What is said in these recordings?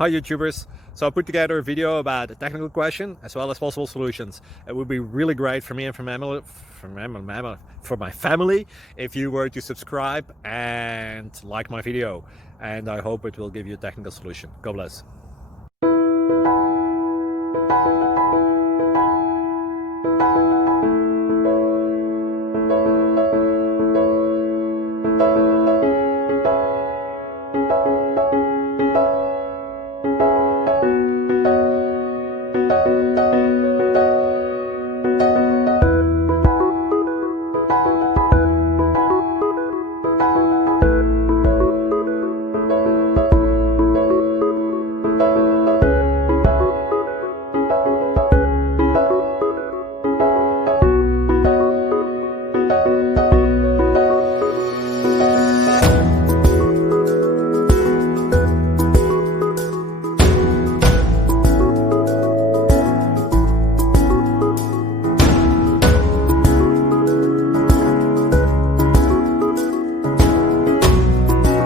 Hi YouTubers! So I put together a video about a technical question as well as possible solutions. It would be really great for me and for my family if you were to subscribe and like my video, and I hope it will give you a technical solution. God bless.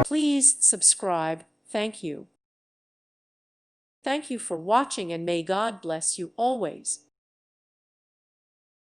Please subscribe. Thank you. Thank you for watching, and may God bless you always.